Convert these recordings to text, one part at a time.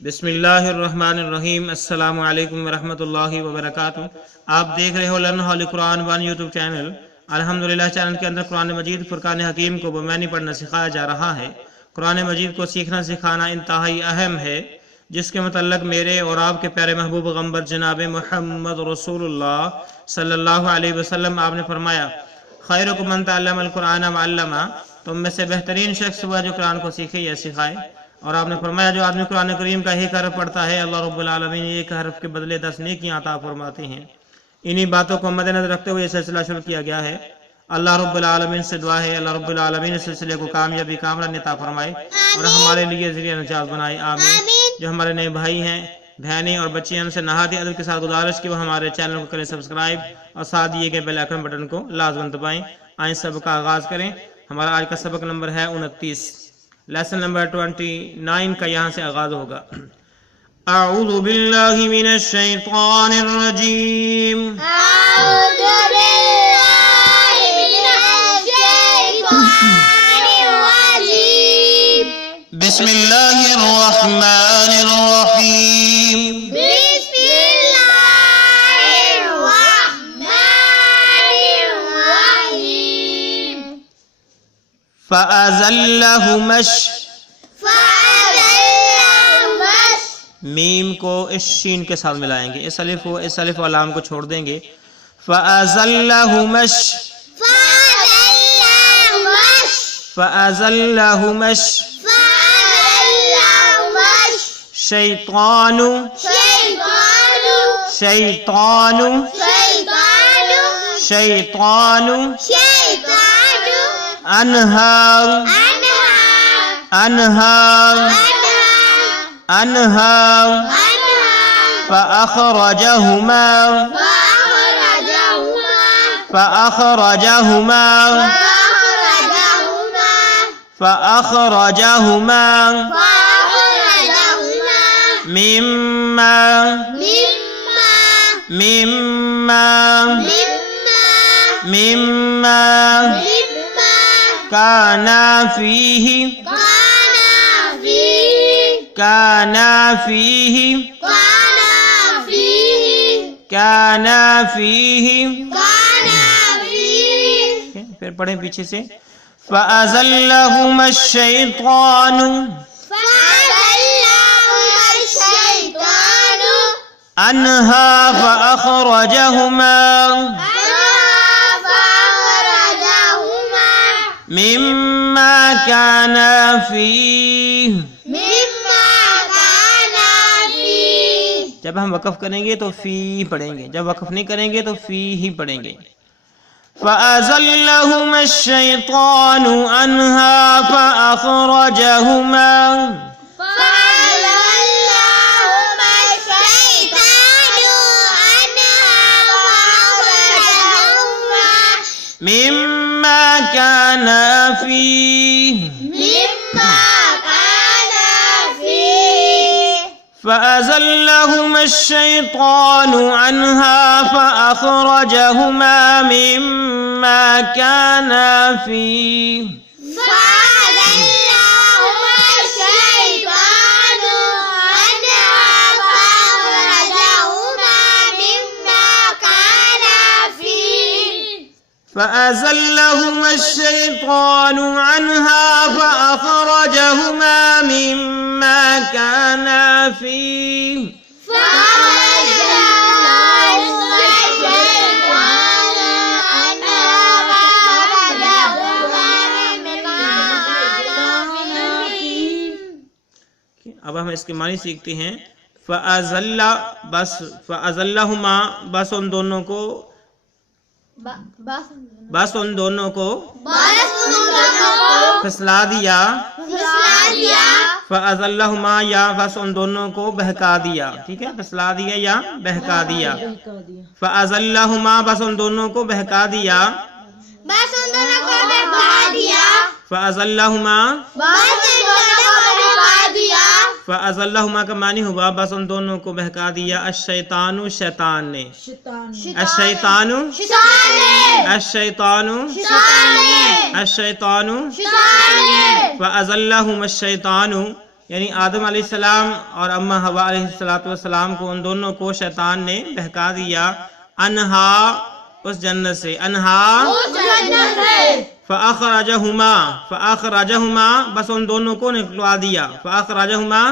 بسم اللہ الرحمن الرحیم۔ السلام علیکم ورحمۃ اللہ وبرکاتہ۔ آپ دیکھ رہے ہو لرن ہالی قرآن ون یوٹیوب چینل۔ الحمدللہ چینل کے اندر قرآن مجید فرقان حکیم کو بمعنی پڑھنا سکھایا جا رہا ہے۔ قرآن مجید کو سیکھنا سکھانا انتہائی اہم ہے، جس کے متعلق میرے اور آپ کے پیارے محبوب پیغمبر جناب محمد رسول اللہ صلی اللہ علیہ وسلم آپ نے فرمایا، خیرکم من تعلم القرآن وعلمہ، تم میں سے بہترین شخص ہوا جو قرآن کو سیکھے یا سکھائے۔ اور آپ نے فرمایا جو آدمی قرآن کریم کا ایک حرف پڑھتا ہے، اللہ رب العالمین ایک حرف کے بدلے 10 نیکیاں عطا فرماتے ہیں۔ انہی باتوں کو مد نظر رکھتے ہوئے یہ سلسلہ شروع کیا گیا ہے۔ اللہ رب العالمین سے دعا ہے اللہ رب العالمین اس سلسلے کو کامیابی کامرانی عطا فرمائے اور ہمارے لیے ذریعہ نجات بنائے، آمین۔ جو ہمارے نئے بھائی ہیں، بہنیں اور بچے ہیں، ان سے نہایت ادب کے ساتھ گزارش کہ وہ ہمارے چینل کو کریں سبسکرائب اور ساتھ دیے گئے بیل آئیکن بٹن کو لازم دبائیں۔ آئیں سبق کا آغاز کریں۔ ہمارا آج کا سبق نمبر ہے 29، لیسن نمبر 29 کا یہاں سے آغاز ہوگا۔ اعوذ باللہ من الشیطان الرجیم، أعوذ بالله من الشيطان الرجيم، بسم اللہ الرحمن الرحیم۔ بسم الله الرحمن الرحيم۔ فَأَزَلَّهُمَا فَأَزَلَّهُمَا میم کو اس شین کے ساتھ ملائیں گے، اس الف و لام کو چھوڑ دیں گے۔ فَأَزَلَّهُمَا فَأَزَلَّهُمَا شیطان انہار فأخرجهما مما كانا فيه پھر پڑھیں پیچھے سے۔ فَأَزَلَّهُمَا الشَّيْطَانُ عَنْهَا فَأَخْرَجَهُمَا مِمَّا كَانَا فِيهِ۔ جب ہم وقف کریں گے تو فی پڑھیں گے، جب وقف نہیں کریں گے تو فی ہی پڑھیں گے۔ فَأَزَلَّهُمَا الشَّيْطَانُ عَنْهَا فَأَخْرَجَهُمَا مِمَّا كَانَا فِيهِ فَأَزَلَّهُمَا الشَّيْطَانُ عَنْهَا فَأَخْرَجَهُمَا مِمَّا كَانَا فِيهِ فَأَزَلَّهُمَا الشَّيْطَانُ عَنْهَا فَأَخْرَجَهُمَا مِمَّا كَانَا فِيهِ اب ہم اس کے معنی سیکھتے ہیں۔ فَأَزَلَّهُمَا بس ان دونوں کو پھسلا دیا۔ فَأَزَلَّهُمَا یا بس ان دونوں کو بہکا دیا، ٹھیک ہے، پھسلا دیا یا بہکا دیا۔ فَأَزَلَّهُمَا بس ان دونوں کو بہکا دیا۔ فَأَزَلَّهُمَا کا معنی ہوا بس ان دونوں کو بہکا دیا الشیطان شیطان نے، الشیطان فَأَزَلَّهُمَا الشَّيْطَانُ یعنی آدم علیہ السلام اور اما حوا علیہ السلام کو، ان دونوں کو شیطان نے بہکا دیا، انہا اس جنت سے، انہا فاخرجہما بس ان دونوں کو نکلوا دیا، فاخرجہما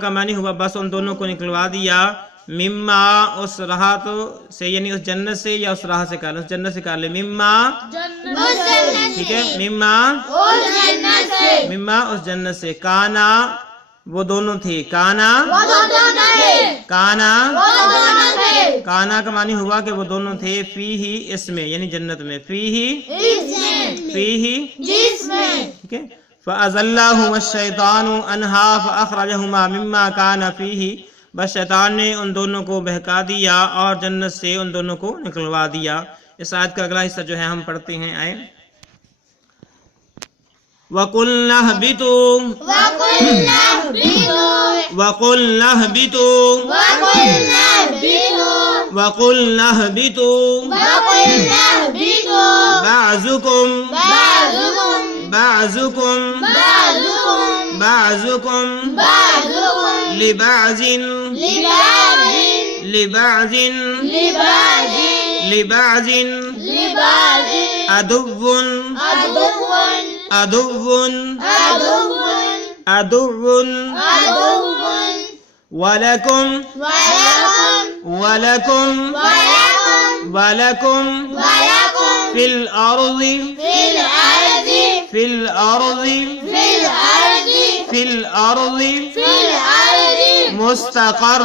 کا معنی ہوا بس ان دونوں کو نکلوا دیا، مما اس راہ سے، یعنی اس جنت سے، یا اس راہ سے کر لیں، اس جنت سے کر لیں، مما ٹھیک ہے، مما اس جنت سے، کانا وہ دونوں تھے، کانا کا معنی ہوا کہ وہ دونوں تھے، فی ہی اس میں، یعنی جنت میں، فی ہی ٹھیک ہے، فَأَزَلَّهُمَ الشَّيْطَانُ عَنْهَا فَأَخْرَجَهُمَا مِمَّا كَانَ فِيهِ، بس شیطان نے ان دونوں کو بہکا دیا اور جنت سے ان دونوں کو نکلوا دیا۔ اس آیت کا اگلا حصہ جو ہے ہم پڑھتے ہیں، آئے وَقُلْنَا اهْبِطُوا بعضكم لبعض عدو ولكم في الأرض مستقر،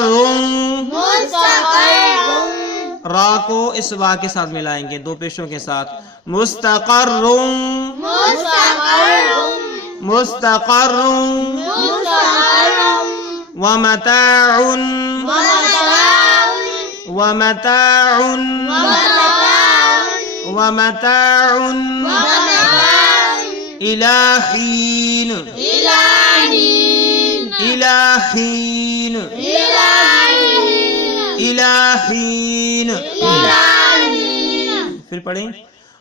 را کو اس وا کے ساتھ ملائیں گے، دو پیشوں کے ساتھ، مستقر ومتاع إلى حين پھر پڑھیں،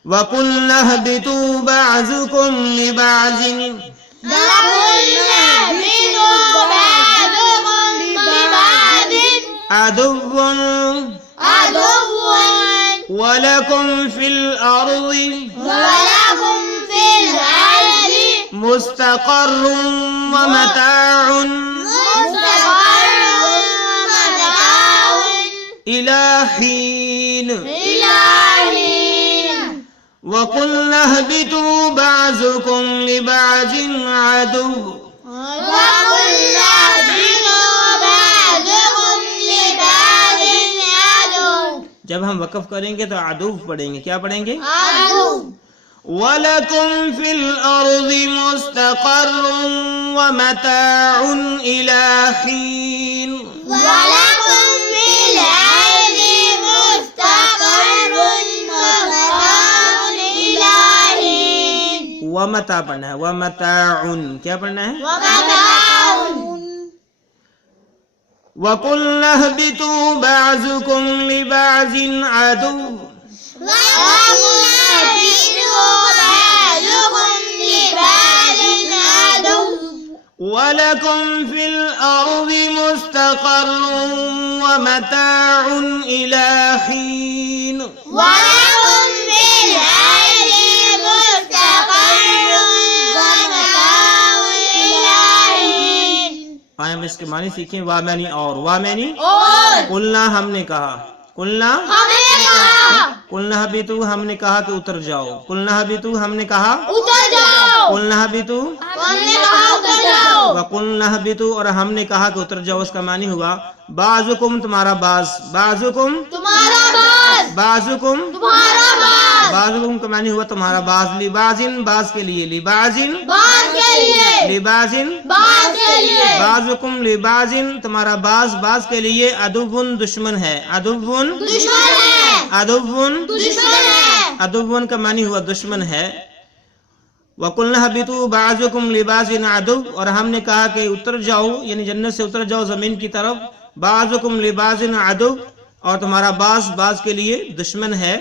وَقُلْنَا اهْبِطُوا بَعْضُكُمْ لِبَعْضٍ عدو ولكم في الأرض مستقر ومتاع إلى حين وَقُلْنَا اهْبِطُوا بَعْضُكُمْ لِبَعْضٍ عَدُوٌّ جب ہم وقف کریں گے تو عدو پڑھیں گے، کیا پڑھیں گے؟ وَلَكُمْ فِي الْأَرْضِ مُسْتَقَرٌ وَمَتَاعٌ إِلَى حِينٍ وَمَتَاع پڑھنا ہے، وَمَتَاعٌ کیا پڑھنا ہے؟ وَقُلْنَا اهْبِطُوا بَعْضُكُمْ لِبَعْضٍ عَدُوٌّ وَلَكُمْ فِي الْأَرْضِ مُسْتَقَرٌ وَمَتَاعٌ إِلَى حِينٍ آئیں ہم اس کے معنی سیکھیں، وامینی اور وامینی قلنا ہم نے کہا، قلنا حبیتو ہم نے کہا کہ اتر جاؤ، قلنا حبیتو ہم نے کہا قلنا حبیتو وقلنا حبیتو اور ہم نے کہا کہ اتر جاؤ، اس کا معنی ہوا بعضکم تمہارا بعض، بعضکم بعضکم کا معنی ہوا تمہارا بعض، لبازن بعض کے لیے، لبازن بعضکم لبازن تمہارا بعض بعض کے لیے، عدوٌ دشمن ہے، عدوٌ کا معنی ہوا دشمن ہے۔ وَقُلْنَا اهْبِطُوا بَعْضُكُمْ لِبَعْضٍ عَدُوٌّ اور ہم نے کہا کہ اتر جاؤ، یعنی جنت سے اتر جاؤ زمین کی طرف، بعضکم لبعض عدو اور تمہارا بعض بعض کے لیے دشمن ہے،